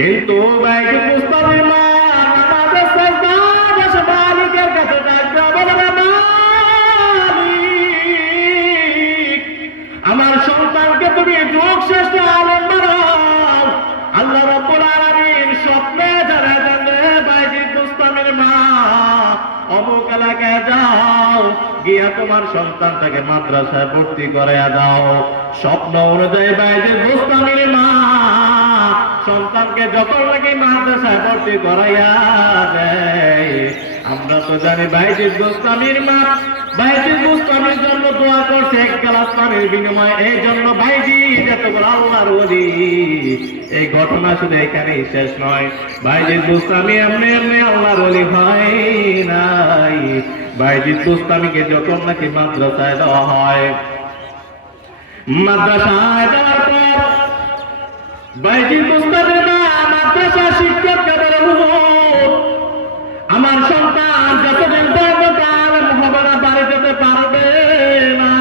কিন্তু বাইজিদ বুস্তামির মা নামাজের সাজদায় বসে মালিকের কাছে ডাকতে বলে, মালিক আমার সন্তানকে তুমি যুগ শ্রেষ্ঠ আলেম বানাও। আল্লাহ রাব্বুল আলামিন স্বপ্নে জানালেন, বাইজিদ বুস্তামির মা অমুক এলাকায় যাও, গিয়া তোমার সন্তানটাকে মাদ্রাসায় ভর্তি করাইয়া দাও। স্বপ্ন অনুযায়ী বাইজিদ বুস্তামির মা সন্তানকে যখন নাকি মাদ্রাসায় ভর্তি করাইয়া দেয়, আমরা তো জানি বাইজিদ বুস্তামির মা বাইজিদ বুস্তামির জন্য দোয়া করছে এক গ্লাস পানির বিনিময়ে। এই জন্য বাইজিদ এত বড় আল্লাহর ওলি। এই ঘটনা শুধু এখানেই শেষ নয়, বাইজিদ বুস্তামি এমনি এমনি আল্লাহর ওলি হয় নাই। বাইজিদ বুস্তামিকে যখন নাকি মাদ্রাসায় দেওয়া হয়, মাদ্রাসায় দেওয়ার পর বাইজিদ বুস্তামির মা মাদ্রাসা শিক্ষককে বলে, আমার সন্তান যতদিন পর্যন্ত আলেম হবে না বাড়ি যেতে পারবে না,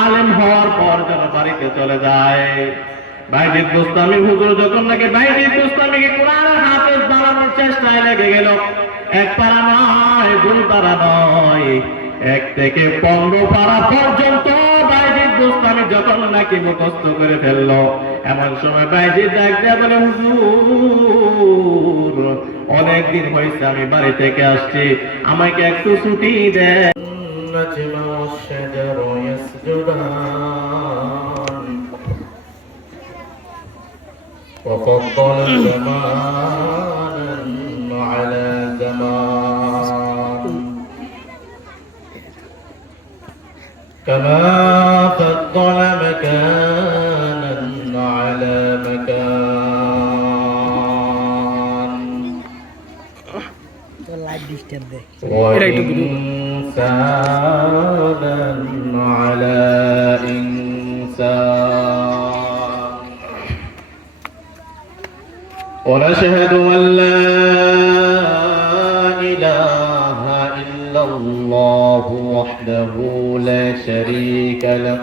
আলেম হওয়ার পর যেন বাড়িতে চলে যায়। বাইজিদ বুস্তামি হুজুর যখন নাকি বাইজিদ বুস্তামিকে কোরআনের হাফেজ বানানোর চেষ্টায় লেগে গেল, এক পারা নয়, দুই পারা নয়, 1 থেকে 15 পারা পর্যন্ত বাইজিদ বুস্তামি যখন নাকি মুখস্থ করে ফেললো, এমন সময় বাইজিদ ডাক দেয়া বলে, হুজুর অনেকদিন হয়েছে আমি বাড়ি থেকে আসছি, আমাকে একটু ছুটি দেন। وفضل زمانا على زمان كما فضل مكانا على مكان وإنسانا على إنسان ونشهد أن لا إله إلا الله وحده لا شريك له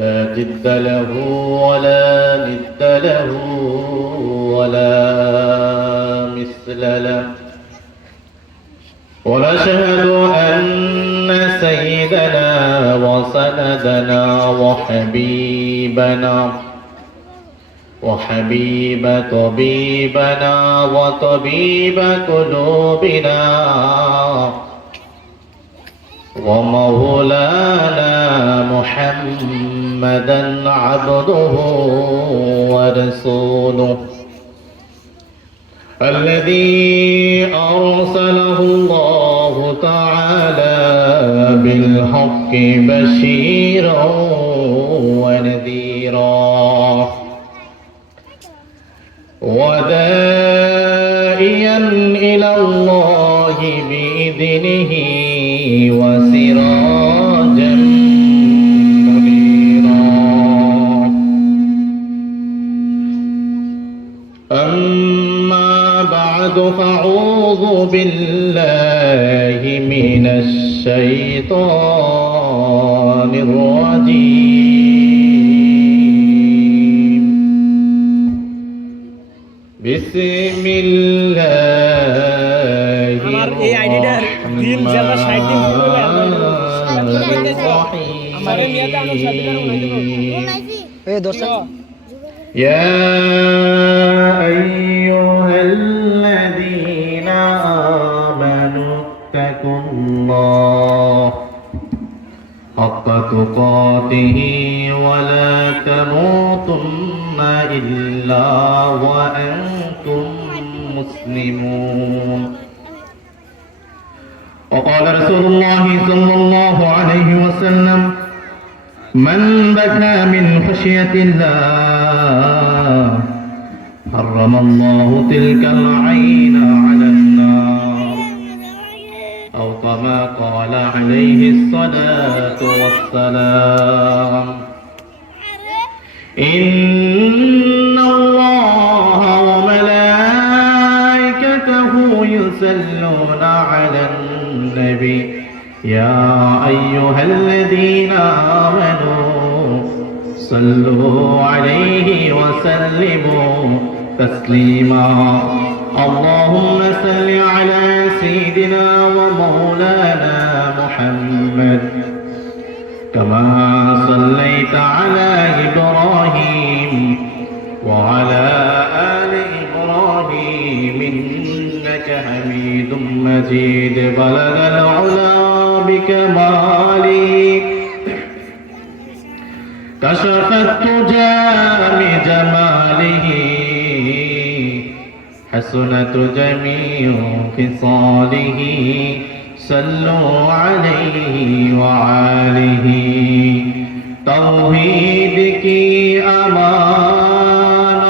لا جد له ولا ند له ولا مثل له ونشهد أن سيدنا وسندنا وحبيبنا وحبيب طبيبنا وطبيب قلوبنا ومولانا محمدا عبده ورسوله الذي أرسله الله تعالى بالحق بشيرا ونذيرا وداعيا إلى الله بإذنه وسراجا منيرا أما بعد فأعوذ بالله من الشيطان الرجيم بسم الله الرحمن الرحيم يا أيها الذين آمنوا اتقوا الله حق تقاته ولا تموتن إلا وأنتم مسلمون وقال رسول الله صلى الله عليه وسلم من بكى من خشية الله حرم الله تلك العين على النار أو كما قال عليه الصلاة والسلام إن الله وملائكته يصلون على النبي يا أيها الذين آمنوا صلوا عليه وسلموا تسليما. اللهم صل على سيدنا ومولانا محمد كما صليت على إبراهيم وعلى آل إبراهيم إنك حميد مجيد. بلغ العلا بكماله كشف الدجى بجماله حسنت جميع خصاله. صلوا عليه وآله. توحید کی امانت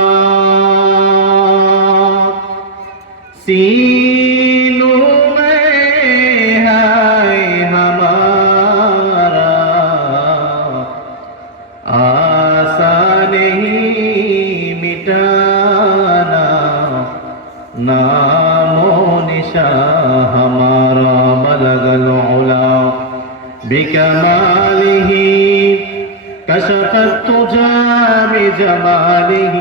سینوں میں ہے ہمارا، آسان نہیں مٹانا نام و نشان ہمارا. بلغ العلا بکمالہ كشف الدجى بجماله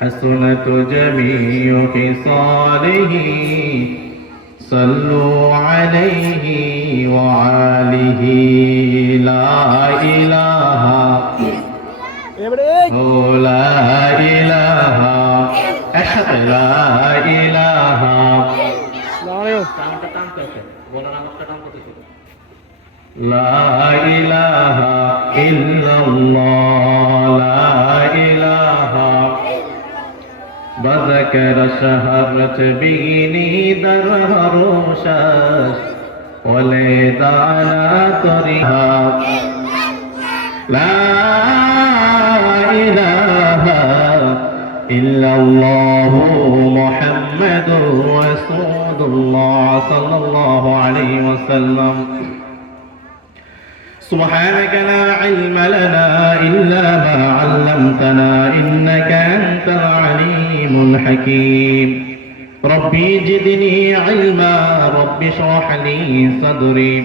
حسنت جميع خصاله. صلوا عليه وآله. لا إله لا إله أشهد لا إله لا إله إلا الله. لا إله بذكر شهرت بيني درها روشاش ولد على طريقها. لا إله إلا الله محمد رسول الله صلى الله عليه وسلم. سبحانك لا علم لنا إلا ما علمتنا إنك أنت العليم الحكيم. ربي زدني علما رب اشرح لي صدري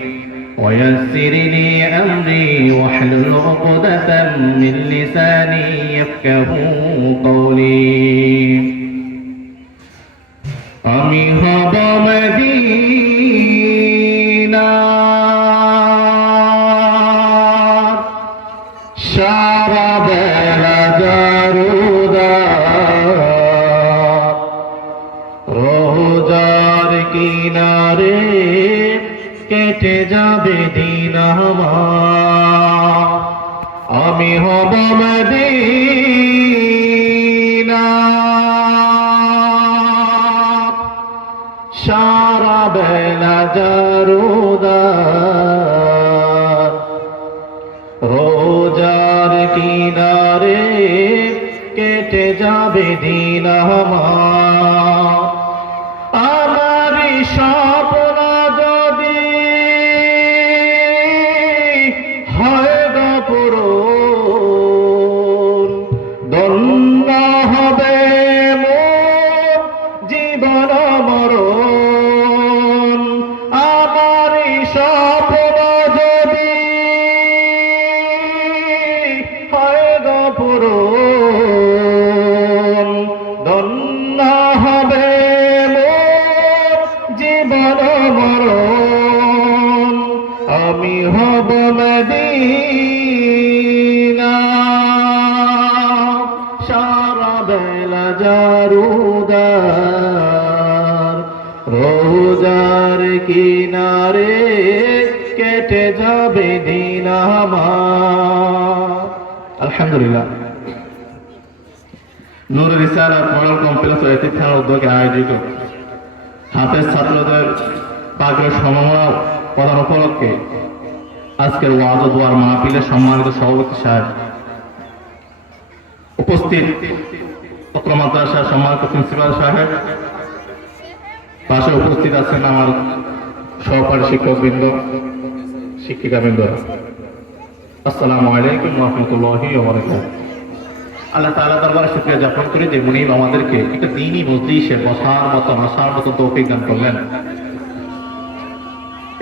ويسر لي أمري واحلل عقدة من لساني يفقه قولي. আমি হব মদিনা সারা বেলা দারুদার, রোজার কিনারে কেটে যাবে দিন আমার। আমি হব মদিনা সারা বেলা দারুদার, রোজার কিনারে কেটে যাবে দিন আমার। আমারই স্বপ্ন যদি হয় গো পূরণ, ধন্য হবে মোর জীবন মরণ। আমারই স্বপ্ন যদি হয় গো পূরণ, ধন্য হবে মোর জীবন মরণ। আমি হব মদিনা সারা বেলা জারুদার, রোজার কিনারে কেটে যাবে দিন আমার। আলহামদুলিল্লাহ, নূর রিসালাত মডেল কমপ্লেক্স ও এতিম থানার উদ্যোগে আয়োজিত হাফেজ ছাত্রদের পাগড়ি সমন্বয় প্রদান উপলক্ষে আজকের ওয়াজ ও দোয়ার মাহফিলের সম্মানিত সভাপতি সাহেব, উপস্থিত উত্তর মাদ্রাসার সম্মানিত প্রিন্সিপাল সাহেব, পাশে উপস্থিত আছেন আমার সহকারী শিক্ষকবৃন্দ, শিক্ষিকাবৃন্দ, আসসালামু আলাইকুম ওয়া রাহমাতুল্লাহি ওয়া বারাকাতুহু। আল্লাহ তাআলা দরবারে শুকরিয়া জ্ঞাপন করি যে মুনিব আমাদেরকে একটা দ্বীনি মজলিসে বসার মতো আসার মতো তৌফিক দান করলেন।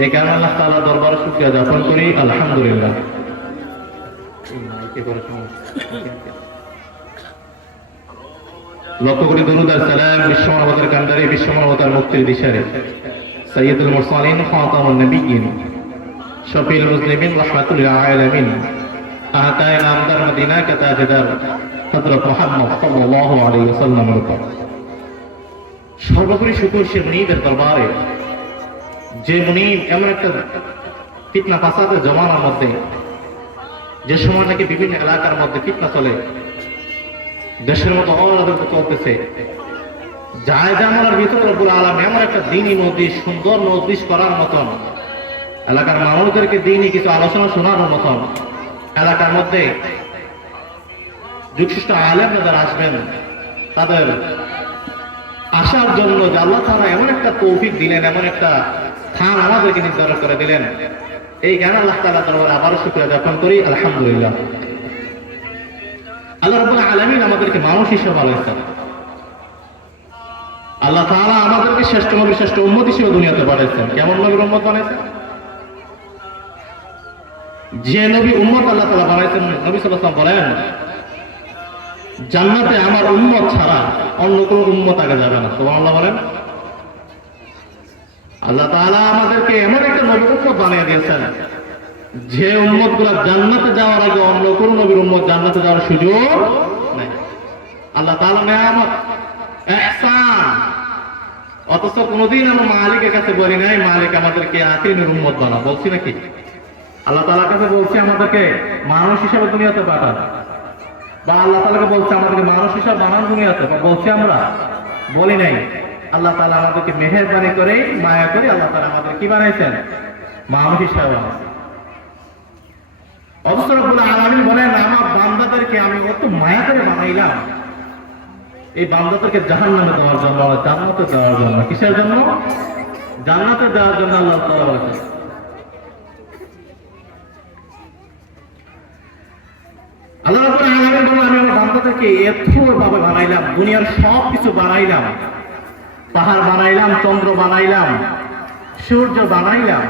এই কারণে আল্লাহ তাআলা দরবারে শুকরিয়া জ্ঞাপন করি, আলহামদুলিল্লাহ। লক্ষ কোটি দরুদ আর সালাম বিশ্বমানবতার কান্ডারি বিশ্বমানবতার মুক্তির দিশারে সাইয়্যিদুল মুরসালিন খাতামুন নবিয়্যিন শফিউল মুসলিমিন রাহমাতুল লিল আলামিন আতায়ে নামদার মদিনা কে তাজদার হযরত মুহাম্মদ সাল্লাল্লাহু আলাইহি ওয়াসাল্লামের উপর সর্বোপরি শুকর সে মুনিবের দরবারে যে মুনিব এমন একটা ফিতনা ফাসাদের জমানার মধ্যে যে সময় নাকি বিভিন্ন এলাকার মধ্যে ফিতনা চলে, দেশের মতো অরাজকতা চলতেছে, জায়েজ আমলের ভিতরে রব্বুল আলামিন এমন একটা দ্বীনি মজলিস, সুন্দর মজলিস করার মতন, এলাকার মানুষদেরকে দ্বীনি কিছু আলোচনা শোনানোর মতন, এলাকার মধ্যে যুগশ্রেষ্ঠ আলেম যারা আসবেন তাদের আসার জন্য যে আল্লাহ তাআলা এমন একটা তৌফিক দিলেন, এমন একটা স্থান আমাদেরকে নির্ধারণ করে দিলেন, এই জ্ঞান আল্লাহ তাআলা দরবারে আবারও শুকরিয়া জ্ঞাপন করি, আলহামদুলিল্লাহ। আল্লাহ রাব্বুল আলামিন আমাদেরকে মানুষ হিসেবে বানাইছেন। আল্লাহ তাআলা আমাদেরকে শ্রেষ্ঠ নবী, শ্রেষ্ঠ উম্মত হিসেবে দুনিয়াতে পাঠাইছেন। কেমন নবীর উম্মত বানাইছেন? যে নবী উম্মত আল্লাহ তাআলা বানাইছেন, নবী সাল্লাল্লাহু আলাইহি ওয়াসাল্লাম বলেন, জান্নাতে আমার উম্মত ছাড়া অন্য কোনো উম্মত আগে যাবে না। সুবহানাল্লাহ বলেন। আল্লাহ তাআলা আমাদেরকে এমন একটা নবীর উম্মত বানিয়ে দিয়েছেন যে উম্মতগুলো জান্নাতে যাওয়ার আগে অন্য কোন নবীর উম্মত জান্নাতে যাওয়ার সুযোগ নাই। আল্লাহ তাআলা নেয়ামত, ইহসান, অথচ কোনদিন আমরা মালিকের কাছে বলি নাই মালিক আমাদেরকে আখিরের উম্মত বানা, বলছি নাকি? আল্লাহ তাআলার কাছে বলছি আমাদেরকে মানুষ হিসেবে দুনিয়াতে পাঠান, বা আল্লাহ তাআলাকে বলছে আমাদেরকে মানুষ হিসেবে বানান দুনিয়াতে, বা বলছি আমরা? বলি নাই। আল্লাহ তাআলা আমাদেরকে মেহেরবানি করে, মায়া করে আল্লাহ তাআলা আমাদের কি বানাইছেন? মানুষ হিসেবে বানাইছেন। অথচ রব্বুল আলামিন বলেন, আমার বান্দাদেরকে আমি কত মায়া করে বানাইলাম, এই বান্দাদেরকে জাহান্নামে দেওয়ার জন্য, জান্নাতে দেওয়ার জন্য। কিসের জন্য? জান্নাতে দেওয়ার জন্য আল্লাহ তাআলা বলেছেন। আল্লাহ রাব্বুল আলামিন বলেন, আমি আমার বান্দাদেরকে এতভাবে বানাইলাম, দুনিয়ার সব কিছু বানাইলাম, পাহাড় বানাইলাম, চন্দ্র বানাইলাম, সূর্য বানাইলাম,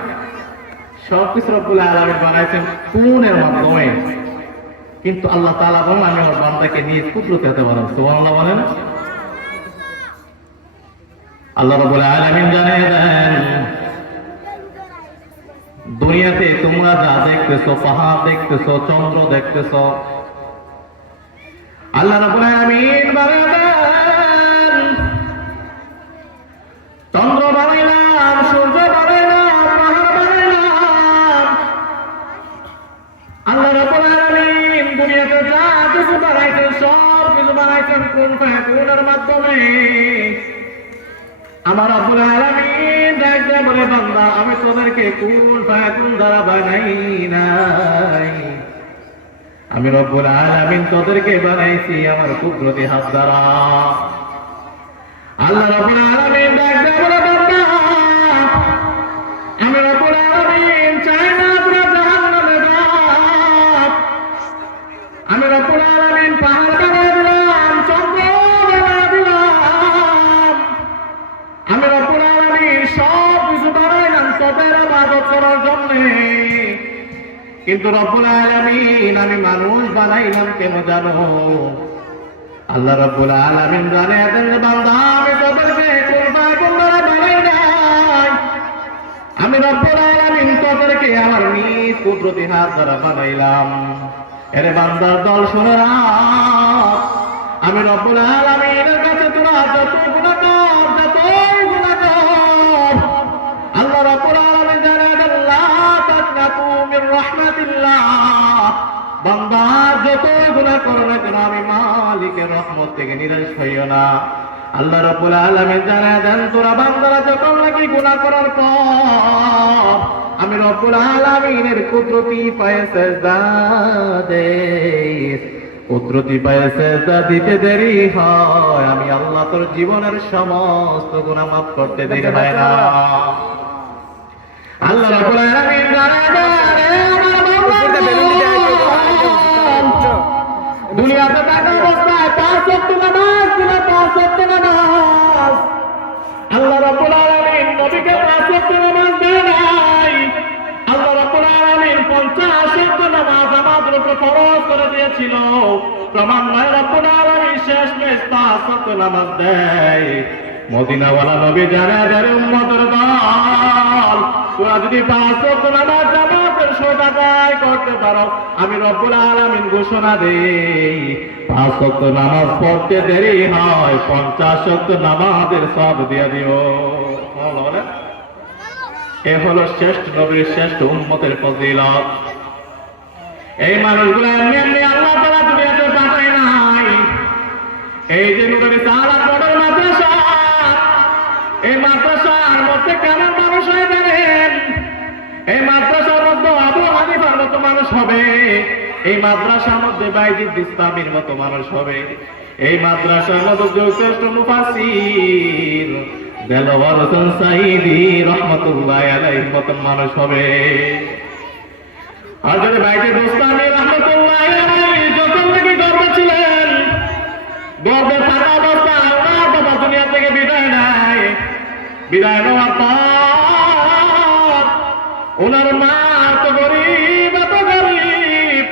সবকিছু রব্বুল আলামিন বানাইছেন কোনের মাধ্যমে। কিন্তু আল্লাহ তাআলা বলেন, আমি আমার বান্দাকে নিজ কুদরতে হাতে বানাবো। সুবহানাল্লাহ বলেন। আল্লাহ রাব্বুল আলামিন জানিয়ে দেন, দুনিয়াতে তোমরা যা দেখতেছো, পাহাড় দেখতেছো, চন্দ্র দেখতেছো, আল্লাহ রাব্বুল আলামিন বানিয়ে দেন, চন্দ্র বানাইলাম, সূর্য বানাইলাম, পাহাড় বানাইলাম। আল্লাহ রাব্বুল আলামিন দুনিয়াতে যা কিছু বানাইছেন সব কিছু বানাইছেন কুন ফায়াকুনের মাধ্যমে। আমার রাব্বুল আলামিন ডাকতে বলে, বান্দা আমি তোদেরকে কুন ফায়াকুন দ্বারা বানাই নাই, আমি রব্বুল আলামিন তোদেরকে বানাইছি আমার কুদরতি হাত দ্বারা। আল্লাহ রাব্বুল আলামিন ডাকতে বলে, বান্দা আমি রব্বুল আলামিন চাই না তোরা জাহান্নামে যাও, আমি রব্বুল আলামিন পাহাড় বানিয়ে দিলাম, চন্দ্র বানিয়ে দিলাম, আমি রব্বুল আলামিন সব কিছু বানাইলাম তোদের ইবাদত করার জন্য। কিন্তু রব্বুল আলামিন আমি মানুষ বানাইলাম কেন জানো? আল্লাহ রাব্বুল আলামিন জানিয়ে দেন, বান্দা আমি তোদেরকে কুন ফায়াকুন দ্বারা বানাই নাই, আমি রব্বুল আলামিন তোদেরকে আমার নিজ কুদরতি হাত দ্বারা বানাইলাম। এরে বান্দার দল শুনে রাখ, আমি রব্বুল আলামিনের কাছে তোরা যতই গুনাহ কর, যতই গুনাহ কর, আল্লাহ রাব্বুল আলামিন জানিয়ে দেন, লা তাকনাতু মির রাহমাতিল্লাহ, বান্দা যতই গুনাহ করো না কেন আমি মালিকের রহমত থেকে নিরাশ হইও না। আল্লাহ রাব্বুল আলামিন জানিয়ে দেন, তোরা বান্দারা যখন নাকি গুনাহ করার পর আমি রব্বুল আলামিনের কুদরতি পায়ে সিজদা দেই, কুদরতি পায়ে সিজদা দিতে দেরি হয়, আমি আল্লাহ তোর জীবনের সমস্ত গুনাহ মাফ করতে দেরি হয় না। আল্লাহ রাব্বুল আলামিন জানিয়ে দেন, দুনিয়াতে থাকা অবস্থায় 5 ওয়াক্ত নামাজ দিলে 5 ওয়াক্ত নামাজ, আল্লাহ রাব্বুল আলামিন নবীকে 5 ওয়াক্ত নামাজ দেয় নাই। আল্লাহ রাব্বুল আলামিন 50 ওয়াক্ত নামাজ আমাদের উপর ফরজ করে দিয়েছিল, ক্রমান্বয়ে রব্বুল আলামিন শেষমেশ 5 ওয়াক্ত নামাজ দেয়। মদিনাওয়ালা নবী জানে যারা উম্মতের দল, তোরা যদি 5 ওয়াক্ত নামাজ জামাতের সদাগায় করতে পারো, আমি রব্বুল আলামিন ঘোষণা দেই 5 ওয়াক্ত নামাজ পড়তে দেরি হয় 50 ওয়াক্ত নামাজের সওয়াব দিয়ে দিও। এ হলো শ্রেষ্ঠ নবীর শ্রেষ্ঠ উম্মতের ফজিলত। এই মানুষগুলো এমনি এমনি আল্লাহ তাআলা দুনিয়াতে পাঠায় নাই। এই যে নূরে রিসালাত মডেল মাদ্রাসা, এই মাদ্রাসার মধ্যে কেমন মানুষ হয়ে জানেন? এই মাদ্রাসার মধ্যে আবু হানিফার মতো মানুষ হবে, এই মাদ্রাসার মধ্যে বাইজিদ বিস্তামির মতো মানুষ হবে, এই মাদ্রাসার মধ্যে যথেষ্ট মুফাসসির দেলওয়ার হোসেন সাঈদী রাহমাতুল্লাহি আলাইহির মতো মানুষ হবে। আর যদি বাইজিদ বিস্তামি রাহমাতুল্লাহি আলাইহি যখন থেকে গর্বে ছিলেন, গর্বে থাকা অবস্থায় ওনার বাবা দুনিয়া থেকে বিদায় নেয়। বিদায় নেওয়ার পর ওনার মা তো গরিব, এত গরিব,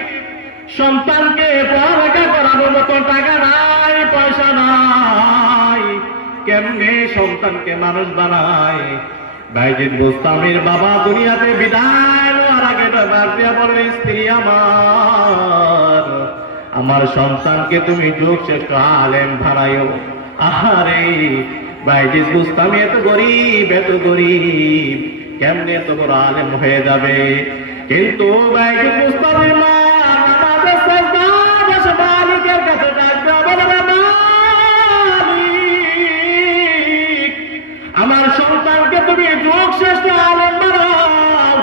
সন্তানকে পড়ালেখা করানোর মতো টাকা নাই, পয়সা নাই, কেমনে সন্তানকে মানুষ বানায়? বাইজিদ বুস্তামির বাবা দুনিয়াতে বিদায় নেওয়ার আগে ডাক দিয়া বলে, স্ত্রী আমার সন্তানকে তুমি যুগ শ্রেষ্ঠ আলেম বানাইও। আহারে বাইজিদ বুস্তামি এত গরিব, এত গরিব, কেমনে এত বড় আলেম হয়ে যাবে? কিন্তু বাইজিদ বুস্তামির মা নামাজে সাজদায় বসে মালিকের কাছে ডাক দিয়া বলে, মালিক আমার সন্তানকে তুমি যুগ শ্রেষ্ঠ আলেম বানাও।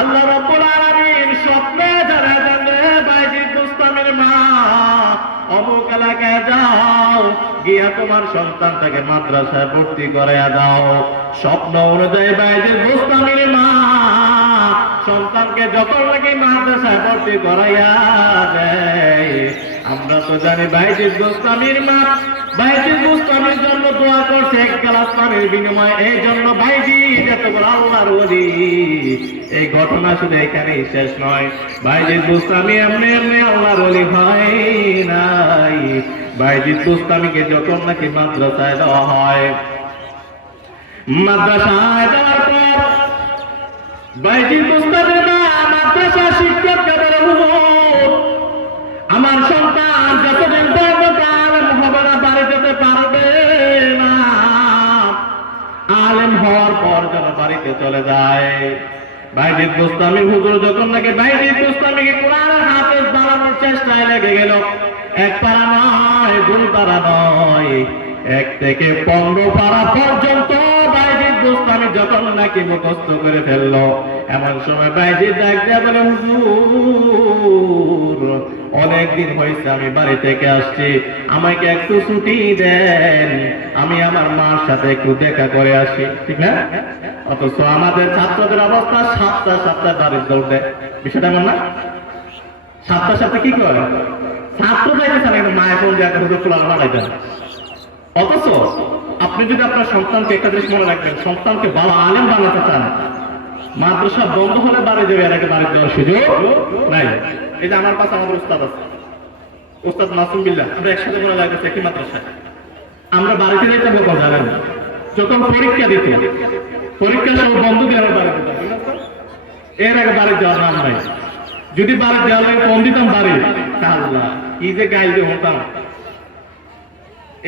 আল্লাহ রাব্বুল আলামিন স্বপ্নে জানা জানে বাইজিদ বুস্তামির মা অমুক এলাকায় যাও, গিয়া তোমার সন্তানটাকে মাদ্রাসায় ভর্তি করাইয়া দাও। স্বপ্ন অনুযায়ী বাইজিদ বুস্তামির মা সন্তানকে যখন নাকি মাদ্রাসায় ভর্তি করাইয়া দেয়, আমরা তো জানি বাইজিদ বুস্তামির মা বাইজিদ বুস্তামির জন্য দোয়া করছে 1 গ্লাস পানির বিনিময়ে। এই জন্য বাইজিদ এত বড় আল্লাহর ওলি। এই ঘটনা শুধু এখানেই শেষ নয়, বাইজিদ বুস্তামি এমনি এমনি আল্লাহর ওলি হয় নাই। বাইজিদ বুস্তামিকে যখন নাকি মাদ্রাসায় দেওয়া হয়, মাদ্রাসায় দেওয়ার পর বাইজিদ বুস্তামির মা মাদ্রাসা শিক্ষককে বলে, হুজুর আমার সন্তান যতদিন পর্যন্ত আলেম হবে না বাড়ি যেতে পারবে না, আলেম হওয়ার পর যেন বাড়িতে চলে যায়। বাইজিদ বুস্তামি হুজুর যখন নাকি বাইজিদ বুস্তামিকে কোরআনের হাফেজ বানানোর চেষ্টায় লেগে গেল, 1 পারা নয়, 2 পারা নয়, 1 থেকে 15 পারা পর্যন্ত বাইজিদ বুস্তামি যখন নাকি মুখস্থ করে ফেললো, এমন সময় বাইজিদ ডাক দিয়া বলে, হুজুর অনেকদিন হয়েছে আমি বাড়ি থেকে আসছি, আমাকে একটু ছুটি দেন, আমি আমার মার সাথে একটু দেখা করে আসি। ঠিক না? অথচ আমাদের ছাত্রদের অবস্থা 7টায় বাড়ির দৌড় দেয়। বিষয়টা এমন না? 7টার কি করে? ছাত্র যাইতেছে না, কিন্তু মায়ের ফোন দিয়ে হুজুর কোরআন পড়াই দেন। অথচ আপনি যদি আপনার সন্তানকে একটা জিনিস মনে রাখবেন, সন্তানকে ভালো আলেম বানাতে চান, মাদ্রাসা বন্ধ হলে বাড়ি যাবে, এর আগে বাড়ি দেওয়ার সুযোগ নাই। এই যে আমার পাশে আমাদের উস্তাদ আছে, উস্তাদ মাসুম বিল্লাহ, আমরা একসাথে মনে লাগতেছে একই মাদ্রাসায়। আমরা বাড়িতে যাইতাম কখন জানেন? যখন পরীক্ষা দিত, পরীক্ষা সব বন্ধ দিয়ে আমরা বাড়িতে যেতাম। এর আগে বাড়ি যাওয়ার নাম নাই। যদি বাড়ি দেওয়ার লাগে ফোন দিতাম বাড়ি, আল্লাহ কি যে গাইলে হতাম।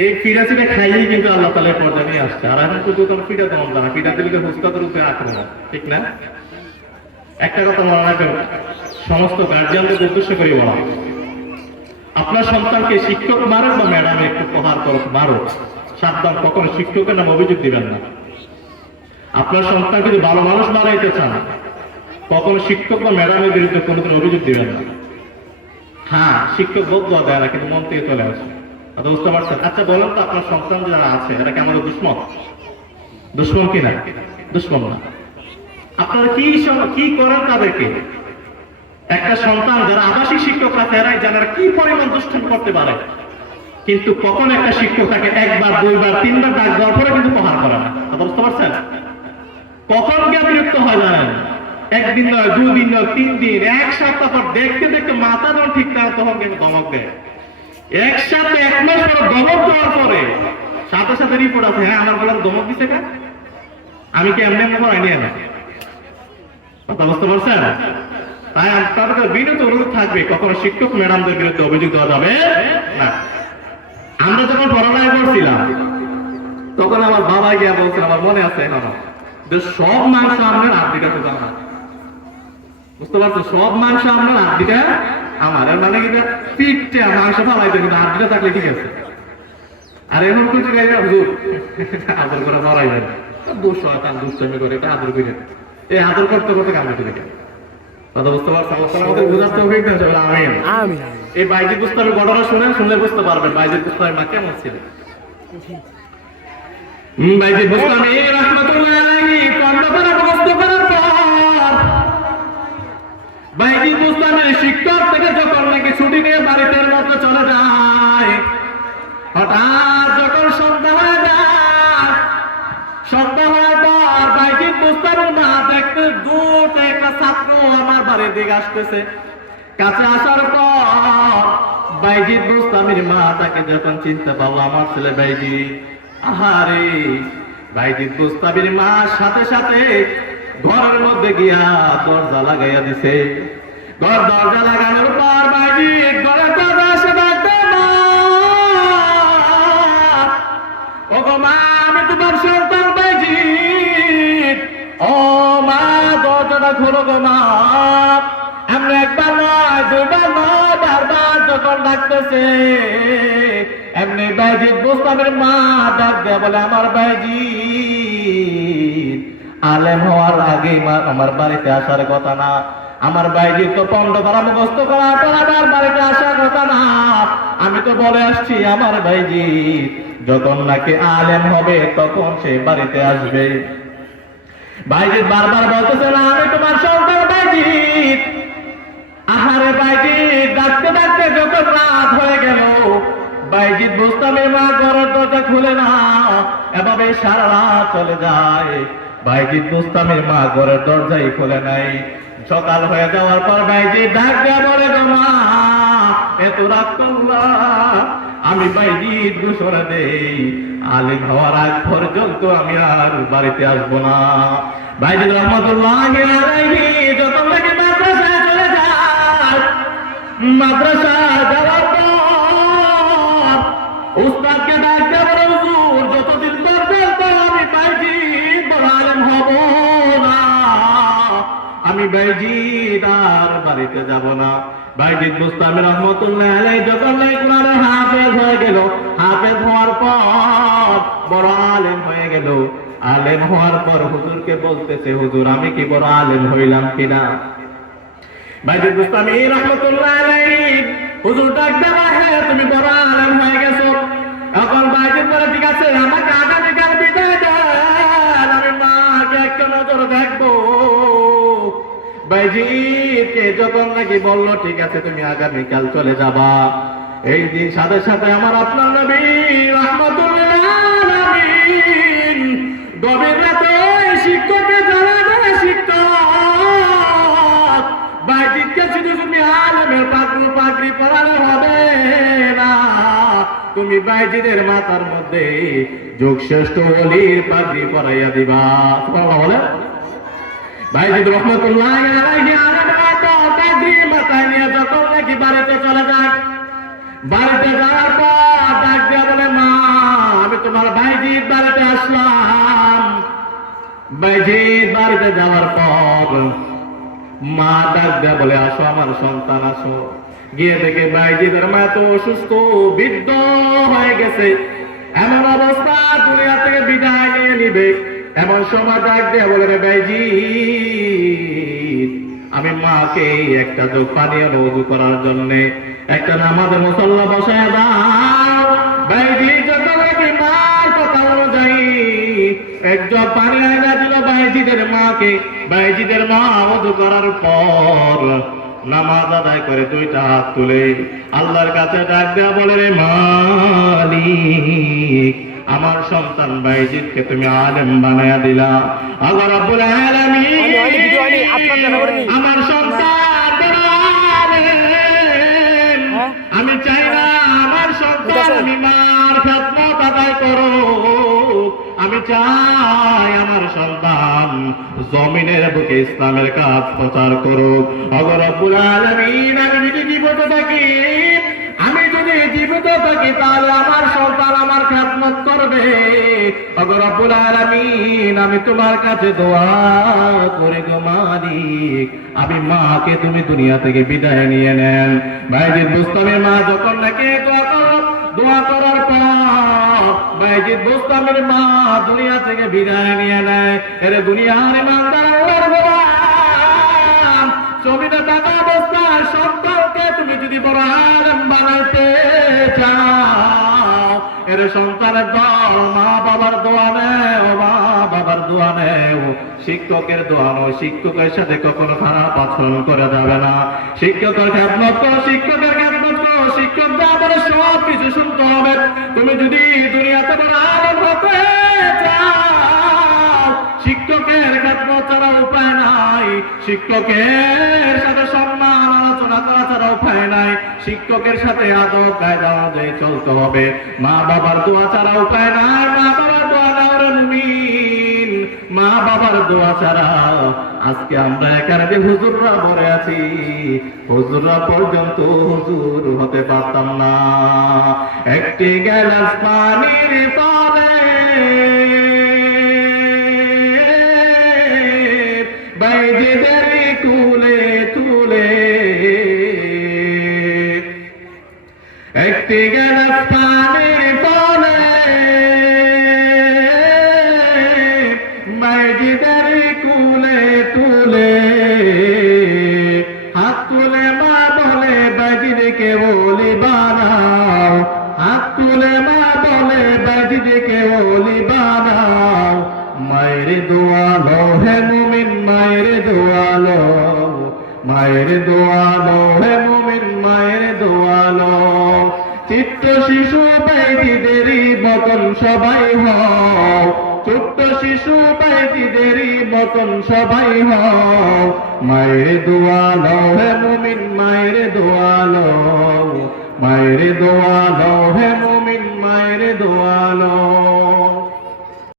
এই পিড়াচিটা খাইলেই কিন্তু আল্লাহ তাআলা পর্দা নিয়ে আসছে। আর এখন তো তোর পিঠা তো মন্দ না, পিঠা দিলে উস্তাদের উপরে আক্রমণ। ঠিক না? একটা কথা মনে রাখবেন, সমস্ত গার্জিয়ানদের উদ্দেশ্য করে বলা, আপনার সন্তানকে শিক্ষক মারো বা ম্যাডাম একটু প্রহার করো, মারো, সাবধান, কখনো শিক্ষকের নামে অভিযোগ দিবেন না। আপনার সন্তানকে যদি ভালো মানুষ বানাইতে চান, কখনো শিক্ষক বা ম্যাডামের বিরুদ্ধে কোনোদিন অভিযোগ দিবেন না। হ্যাঁ, শিক্ষক বদলা দেয় না, কিন্তু মন থেকে চলে আসে। বুঝতে পারছেন? আচ্ছা বলেন তো, আপনার সন্তান যারা আছে এরা কি আমাদের দুশ্মন? দুশ্মন কিনা? দুশ্মন না। আপনারা কি করেন তাদেরকে? একটা সন্তান যারা আবাসিক শিক্ষকরা আছে এরাই জানারা কি পরিমাণ দুষ্টামি করতে পারে, কিন্তু কখন একটা শিক্ষক তাকে 1 বার 2 বার 3 বার ডাক দেওয়ার পরে কিন্তু প্রহার করে না। বুঝতে পারছেন? কখন কে বিরক্ত হয় জানেন? একদিন নয়, 2 দিন নয়, 3 দিন, 1 সপ্তাহ পর দেখতে দেখতে মাথা যখন ঠিক থাকে তখন কিন্তু ধমক দেয়। একসাথে 1 মাস পর ধমক দেওয়ার পরে সাথে সাথে রিপোর্ট আছে, হ্যাঁ আমার বললাম ধমক দিছে কেন, আমি কি এমনি এমনি করাই নিয়ে না। কথা বুঝতে পারছেন? তাই আপনাদের বিনীত অনুরোধ থাকবে, কখনো শিক্ষক ম্যাডামদের বিরুদ্ধে অভিযোগ দেওয়া যাবে না। আমরা যখন পড়ালেখা করছিলাম তখন আমার বাবা গিয়া বলছে, আমার মনে আছে এখনো, যে সব মাংস আপনার আর্থিকা শুধু আমার। বুঝতে পারছো? সব মাংস আপনার আর্থিকা আমার, এর মানে কি পিঠটা মাংস ফালাইতে, কিন্তু আর্থিকা থাকলে ঠিক আছে। আর এখন কিছু হুজুর আদর করে মরাই যায়, দুঃস হয়, তার দুষ্টামি করে, এটা আদর করে, এই আদর করতে করতে কামড়ে দেখে। কথা বুঝতে পারছো? আমাদের বোঝাতে হবে না। আমি এই বাইজিদ বুস্তামের ঘটনা শুনলে বুঝতে পারবেন বাইজিদ বুস্তামের মা কেমন ছিল। বাইজিদ বুস্তামি রাহমাতুল্লাহ আলাইহি কর্মকরা মুখস্থ করার পর বাইজিদ বুস্তামের শিক্ষক থেকে যখন নাকি ছুটি নিয়ে বাড়িতে মধ্যে চলে যায়, হঠাৎ যখন সন্ধ্যা হয়ে যায়, সন্ধ্যা হওয়ার পর বাইজিদ বুস্তামের মা দেখতে দূর একটা ছাত্র আমার বাড়ির দিকে আসতেছে। কাছে আসার পর বাইজিদ বুস্তামির মা তাকে যখন চিনতে পারলো, আমার ছেলে বাইজিদ, আহারে, বাইজিদ বুস্তামির মা সাথে সাথে ঘরের মধ্যে গিয়া দরজা লাগাইয়া দিছে। দরজা লাগানোর পর বাইজিদ ঘরের দরজা এসে ডাকতে, মা, ওগো মা, আমি তোমার সন্তান বাইজিদ, ও মা, দরজাটা খোলো গো মা। এমনি একবার নয়, 2বার নয়, বারবার যখন ডাকতেছে, এমনি বাইজিদ বুস্তামের মা ডাক দেয়া বলে, আমার বাইজিদ আলেম হওয়ার আগে আমার বাড়িতে আসার কথা না, আমার বাইজিদ তো পণ্ড করা মুখস্থ করা আমার বাড়িতে আসার কথা না। আমি তো বলে আসছি আমার বাইজিদ যখন নাকি আলেম হবে তখন সে বাড়িতে আসবে। বাইজিদ বারবার বলতেছে, না আমি তোমার সন্তান বাইজিদ। আহারে বাইজিদ ডাকতে ডাকতে যখন রাত হয়ে গেল, বাইজিদ বুস্তামের মা ঘরের দরজা খুলে না, এভাবে সারা রাত চলে যায়। বাইজিদ বুস্তামের মা ঘরের দরজাই খুলে নাই। সকাল হয়ে যাওয়ার পর বাইজিদ ডাক দেয়া বলে, গো মা, এত রাত করলা, আমি বাইজিদ ঘোষণা দেই, আলেম হওয়ার আগ পর্যন্ত আমি আর বাড়িতে আসবো না। বাইজিদ রহমাতুল্লাহ আলাইহি যখন নাকি মাদ্রাসায় চলে যায়, মাদ্রাসা যাওয়ার পর উস্তাদকে ডাক দেয়া বলে, হুজুর, যতদিন পর্যন্ত আমি বাইজিদ বড় আলেম হব না, আমি বাইজিদ আর বাড়িতে যাব না। বাইজিদ বুস্তামি রহমাতুল্লাহ আলাইহি যখন কোরআনের হাফেজ হয়ে গেল, হাফেজ হওয়ার পর বড় আলেম হয়ে গেল। আলেম হওয়ার পর হুজুরকে বলতেছে, হুজুর আমি কি বড় আলেম হইলাম কিনা? বাইজিদ বুস্তামি রহমাতুল্লাহ আলাইহি হুজুর ডাক দেওয়া, হ্যাঁ তুমি বড় আলেম হয়ে গেছো। এখন বাইজিদ বলে, ঠিক আছে, আমাকে আগামীকাল বিদায় দেন, আমি মাকে একটা নজর দেখবো। বাইজিদকে যখন নাকি বললো, ঠিক আছে তুমি আগামীকাল চলে যাবা, এই দিন সাথে সাথে আমার আপনার নবী রাহমাতুল্লিল আলামিন গভীর রাতে শিক্ষককে জানাবে, শিক্ষক, বাইজিদকে শুধু তুমি আলেমের পাগড়ি পরানো হবে না, তুমি বাইজিদের মাথার মধ্যে যোগশ্রেষ্ঠ ওলির পাগড়ি পরাইয়া দিবা। বলে বাইজিদ রহমাতুল্লাহ আলাইহি পাগড়ি মাথায় নিয়ে যখন নাকি বাড়িতে চলে যায়, বাড়িতে যাওয়ার পর ডাক দিয়া বলে, মা, আমি তোমার বাইজিদ বাড়িতে আসলাম। বাইজিদ বাড়িতে যাওয়ার পর মা ডাক দিয়া বলে, আসো আমার সন্তান, আসো। গিয়ে দেখে বাইজিদের মা তো অসুস্থ, বৃদ্ধ হয়ে গেছে, এমন অবস্থা দুনিয়া থেকে বিদায় নিয়ে নিবে। এমন সময় ডাক দিয়া বলে, রে বাইজিদ, আমি মাকে একটা জগ পানি ওযু করার জন্য একটা নামাজের মুসল্লা বসায় দাও। বাইজিদ যখন নাকি মার কথা অনুযায়ী এক জগ পানি এনে দিল বাইজিদের মাকে। বাইজিদের মা ওযু করার পর নামাজ আদায় করে 2টা হাত তুলে আল্লাহর কাছে ডাক দেয়া বলে, রে মালিক, আমার সন্তান বাইজিদকে তুমি আলেম বানায়া দিলা। আল্লাহ রাব্বুল আলামিন আমার সন্তান বেড়ালেন। আমি চাই না আমার সন্তান আমি মার খেদমত আদায় করো। আমি চাই আমার সন্তান জমিনের বুকে ইসলামের কাজ প্রচার করুক। ওগো রব্বুল আলামিন, আমি যদি জীবিত থাকি, তাহলে আমার সন্তান আমার খেদমত করবে। ওগো রব্বুল আলামিন, আমি তোমার কাছে দোয়া করি গো মালিক, আমি মাকে তুমি দুনিয়া থেকে বিদায় নিয়ে নেন। বাইজিদ বুস্তামির মা যখন নাকি দোয়া করার পর বাইজিদ বুস্তামির মা দুনিয়া থেকে বিদায় নিয়ে নেয়। এর দুনিয়ার ইমানদার আল্লাহর গোলাম, জমিনে থাকা অবস্থায় সন্তানকে তুমি যদি বড় আলেম বানাইতে চাও, এর সন্তানের দল মা বাবার দোয়া নেও, মা বাবার দোয়া নেও, শিক্ষকের দোয়া নয়। শিক্ষকের সাথে কখনো খারাপ আচরণ করে যাবে না। শিক্ষকের খেদমত করো, শিক্ষকের খেদমত করো, শিক্ষক যা বলে সব কিছু শুনতে হবে। তুমি যদি দুনিয়াতে বড় আলেম হতে চাও, শিক্ষকের খেদমত ছাড়া উপায় নাই, শিক্ষকের সাথে সম্মান আলোচনা করা ছাড়া উপায় নাই, শিক্ষকের সাথে আদব কায়দা অনুযায়ী চলতে হবে। মা বাবার দোয়া ছাড়া উপায় নাই। মা বাবার দোয়া নাও রে মুমিন, মা বাবার দোয়া ছাড়া আজকে আমরা এখানে যে হুজুররা ভরে আছি, হুজুররা পর্যন্ত হুজুর হতে পারতাম না। একটি গ্লাস পানির তলে বাইজিদের কুলে তুলে, একটি গ্লাস পানির তলে বাইজিদের কুলে তুলে, হাত তুলে মা বলে বাইজিদকে ওলি বানাও, হাত তুলে মা বলে বাইজিদকে ওলি বানাও। মায়ের দোয়া লো হে মুমিন, মায়ের দোয়া লো, মায়ের দোয়া লো হে মুমিন, মায়ের দোয়া লো। চিত্ত শিশু বাইজিদেরই মতন সবাই হও, ছোট্ট শিশু বাইজিদেরই মতন সবাই হও। মায়ের দোয়া লো হে মুমিন,